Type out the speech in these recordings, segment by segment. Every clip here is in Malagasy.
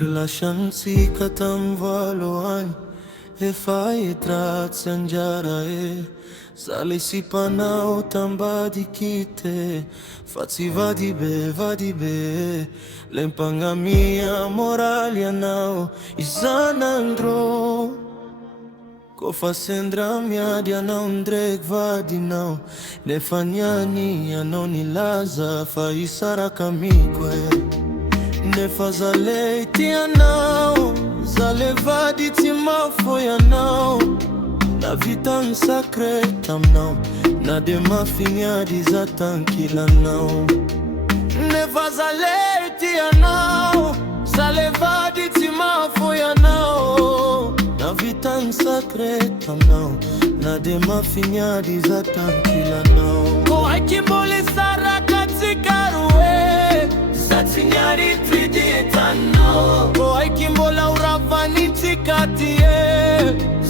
Relation si katam valoan efa etrat sanjara Sale si panao tambadi kite Fazi vadi be Lempangamia moralia nao Izanandro Kofa sendra miadia na undreg vadi nao Nefanyani anoni laza fa isara kamikwe Nefa zale itia nao Zale vadi timafoya nao Na vita nsakre tam nao Na dema finyadi za tankila nao Nefa zale itia nao Zale vadi timafoya nao Na vita nsakre tam nao Na dema finyadi za tankila nao Ko hakimbole sara katika ruwe Satinyari triditano Ko haikimbola uravani tikatie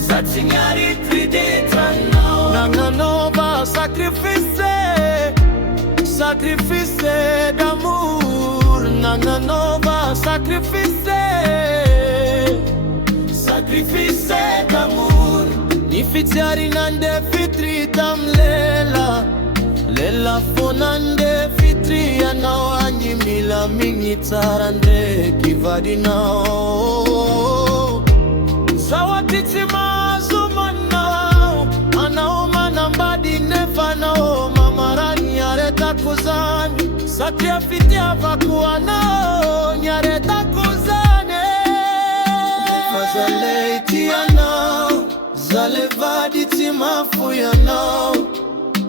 Satinyari triditano Nanganova sacrifice Sacrifice d'amour Nanganova sacrifice Sacrifice d'amour Nifitiari nande fitri tamlela Lela fonande fitri anao anyimila mingi tarande kivadi nao Zawatiti mazuma nao Anao manambadi nefa nao Mamarani yareta kuzani Satya fitia vakuwa nao Nyareta kuzane Nefa zale itia nao Zale vadi timafuya nao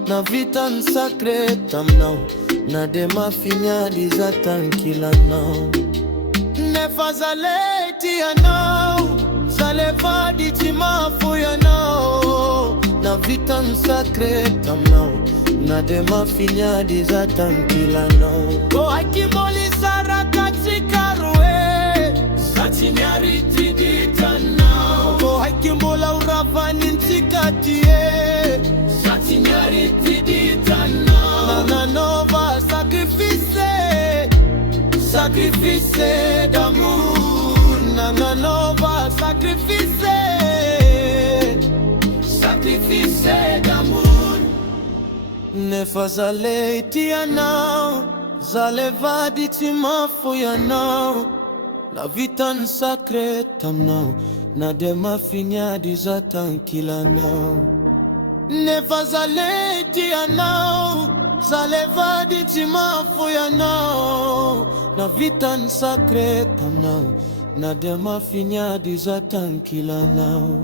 Na vita nsakre tam nao Na dema finyadi za tankila nao Nefa zale itia nao Zale vadi timafuya nao Na vita nsakre tam nao Na dema finyadi za tankila nao Ko hakimoli sara katika ruwe Satinyari tidita nao Ko hakimbola uravani ntikatie Satinyari tidita nao Nanganova sacrifice Sacrifice d'amour Nanganova sacrifice Sacrifice d'amour Nefa zale itia nao Zale vadi timafuya nao Na vita nsakre tam nao Na dema finyadi za tankila nao Nefa zale itia nao Zale vadi timafuya nao Na vita nsakre tam nao Na dema finyadi za tankila nao